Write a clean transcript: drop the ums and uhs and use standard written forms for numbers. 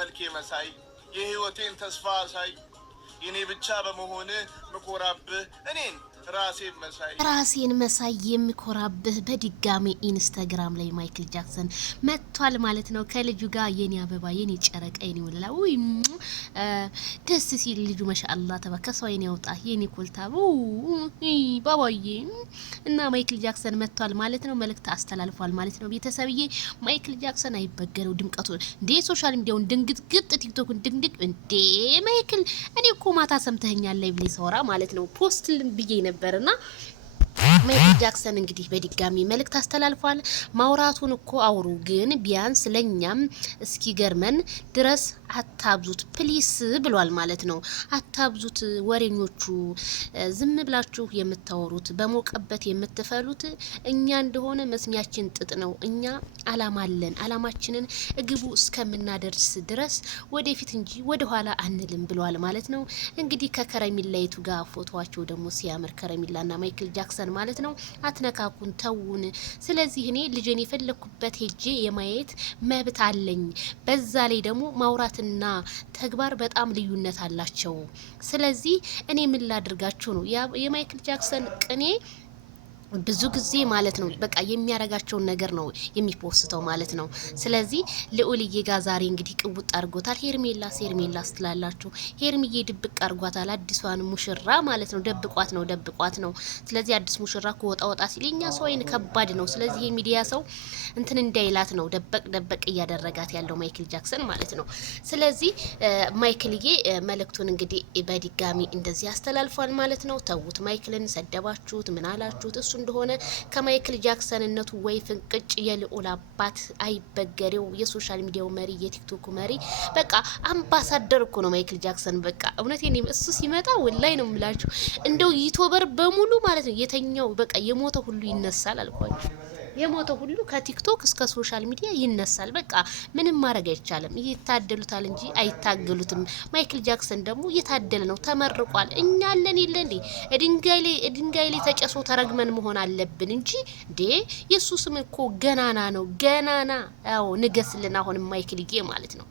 መልኬ መሳይ የህይወቴን ተስፋ አሳይ የኔ ብቻ በመሆን ምኮራብህ እኔን ራሴን መሳይ የሚኮራብህ በድጋሚ ኢንስታግራም ላይ ማይክል ጃክሰን መጥቷል ማለት ነው ከልጁ ጋር የኔ አበባ የኔ ጨረቃ የኔ ወለላ ወይ ደስ ሲል ልጁ ማሻአላ ተበከሰው የኔ ያውጣ የኔ ኮልታቡ ባባዬ እና ማይክል ጃክሰን መጥቷል ማለት ነው መልእክት አስተላልፏል ማለት ነው ቤተሰብዬ ማይክል ጃክሰን አይበገረው ድምቀቱ እንዴ ሶሻል ሚዲያውን ድንግጥግጥ ቲክቶክን ድንግጥ እንዴ ማይክል እኔ እኮ ማታ ሰምተኛል ላይ ብለ ሰውራ ማለት ነው ፖስት ብዬ ነበርና ማይክል ጃክሰን እንግዲህ በድጋሚ መልእክት አስተላልፏል ማውራቱን እኮ አውሩ ግን ቢያንስ ለኛም እስኪ ገርመን ድረስ አታብዙት ፕሊስ ብሏል ማለት ነው አታብዙት ወሬኞቹ ዝም ብላችሁ የምታወሩት በሞቀበት የምትፈሉት እኛ እንደሆነ መስሚያችን ጥጥ ነው እኛ አላማለን አላማችንን እግቡ እስከምናደርስ ድረስ ወደፊት እንጂ ወደ ኋላ አንልም ብሏል ማለት ነው እንግዲህ ከከረሚላይቱ ጋር ፎቶዋቸው ደግሞ ሲያምር ከረሚላና ማይክል ጃክሰን ማለት ነው አትነካኩን ተውን ስለዚህ እኔ ልጄን የፈለኩበት ሄጄ የማየት መብት አለኝ በዛ ላይ ደግሞ ማውራትና ተግባር በጣም ልዩነት አላቸው ስለዚህ እኔ ምን ላድርጋችሁ ነው የማይክል ጃክሰን ቅኔ ብዙ ጊዜ ማለት ነው በቃ የሚያረጋቸውን ነገር ነው የሚፖስተው ማለት ነው ስለዚህ ልዑልዬ ጋር ዛሬ እንግዲህ ቅውጥ አድርጎታል ሄርሜላ ስትላላችሁ ሄርሚዬ ድብቅ አድርጓታል አዲሷን ሙሽራ ማለት ነው ደብቋት ነው ስለዚህ አዲስ ሙሽራ ወጣ ሲለኛ ሰው አይን ከባድ ነው ስለዚህ የሚዲያ ሰው እንትን እንዳይላት ነው ደበቅ እያደረጋት ያለው ማይክል ጃክሰን ማለት ነው ስለዚህ ማይክልዬ መልእክቱን እንግዲህ በድጋሚ እንደዚህ ያስተላልፏል ማለት ነው ተውት ማይክልን ሰደባችሁት ምን አላችሁት እሱ እንደሆነ ከማይክል ጃክሰንነቱ ወይ ፍንቅጭ የልዑል አባት አይበገሬው የሶሻል ሚዲያው መሪ የቲክቶክ መሪ በቃ አምባሳደር እኮ ነው ማይክል ጃክሰን በቃ እውነቴን እሱ ሲመጣ ወላይ ነው ምላችሁ እንደው ዩቲዩበር በሙሉ ማለት ነው የተኛው በቃ የሞተ ሁሉ ይነሳል አልኳችሁ የሞተ ሁሉ ከቲክቶክ እስከ ሶሻል ሚዲያ ይነሳል በቃ ምንም ማድረግ አይቻልም ይታደሉታል እንጂ አይታገሉትም ማይክል ጃክሰን ደግሞ እየታደለ ነው ተመርቋል እኛ አለን ይለ እንዴ ድንጋይ ላይ ተጨሶ ተረግመን መሆን አለብን እንጂ እንዴ የሱ ስም እኮ ገናና ነው ገናና ያው ንገስልና አሁን ማይክልዬ ማለት ነው